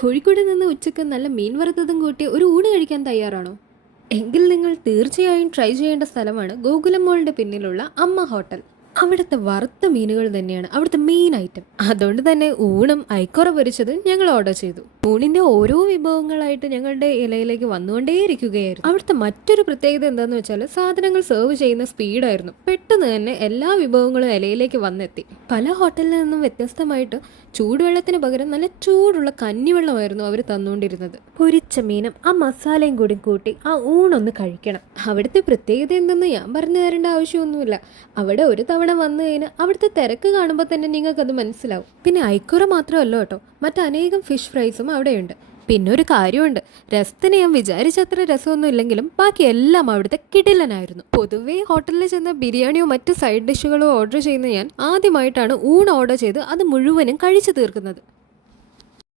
കോഴിക്കോട് നിന്ന് ഉച്ചയ്ക്ക് നല്ല മീൻ വറുത്തതും കൂട്ടി ഒരു ഊണ് കഴിക്കാൻ തയ്യാറാണോ? എങ്കിൽ നിങ്ങൾ തീർച്ചയായും ട്രൈ ചെയ്യേണ്ട സ്ഥലമാണ് ഗോകുലം മോളിന്റെ പിന്നിലുള്ള അമ്മ ഹോട്ടൽ. അവിടുത്തെ വറുത്ത മീനുകൾ തന്നെയാണ് അവിടുത്തെ മെയിൻ ഐറ്റം. അതുകൊണ്ട് തന്നെ ഊണും ഐക്കുറ പൊരിച്ചത് ഞങ്ങൾ ഓർഡർ ചെയ്തു. ഊണിന്റെ ഓരോ വിഭവങ്ങളായിട്ട് ഞങ്ങളുടെ ഇലയിലേക്ക് വന്നുകൊണ്ടേയിരിക്കുകയായിരുന്നു. അവിടുത്തെ മറ്റൊരു പ്രത്യേകത എന്താന്ന് വെച്ചാൽ സാധനങ്ങൾ സെർവ് ചെയ്യുന്ന സ്പീഡായിരുന്നു. പെട്ടെന്ന് തന്നെ എല്ലാ വിഭവങ്ങളും ഇലയിലേക്ക് വന്നെത്തി. പല ഹോട്ടലിൽ നിന്നും വ്യത്യസ്തമായിട്ട് ചൂടുവെള്ളത്തിന് പകരം നല്ല ചൂടുള്ള കഞ്ഞിവെള്ളമായിരുന്നു അവർ തന്നുകൊണ്ടിരുന്നത്. പൊരിച്ച മീനും ആ മസാലയും കൂടി കൂട്ടി ആ ഊണൊന്ന് കഴിക്കണം. അവിടുത്തെ പ്രത്യേകത എന്തെന്ന് ഞാൻ പറഞ്ഞു തരേണ്ട ആവശ്യമൊന്നുമില്ല. അവിടെ ഒരു തവണ വന്നു കഴിഞ്ഞാൽ അവിടുത്തെ തിരക്ക് കാണുമ്പോൾ തന്നെ നിങ്ങൾക്കത് മനസ്സിലാവും. പിന്നെ ഐക്കുറ മാത്രമല്ല കേട്ടോ, മറ്റനേകം ഫിഷ് ഫ്രൈസും അവിടെയുണ്ട്. പിന്നെ ഒരു കാര്യമുണ്ട്, രസത്തിന് ഞാൻ വിചാരിച്ചത്ര രസമൊന്നും ഇല്ലെങ്കിലും ബാക്കി എല്ലാം അവിടുത്തെ കിടിലനായിരുന്നു. പൊതുവേ ഹോട്ടലിൽ ചെന്ന ബിരിയാണിയോ മറ്റ് സൈഡ് ഡിഷുകളോ ഓർഡർ ചെയ്യുന്ന ഞാൻ ആദ്യമായിട്ടാണ് ഊണ് ഓർഡർ ചെയ്ത് അത് മുഴുവനും കഴിച്ചു തീർക്കുന്നത്.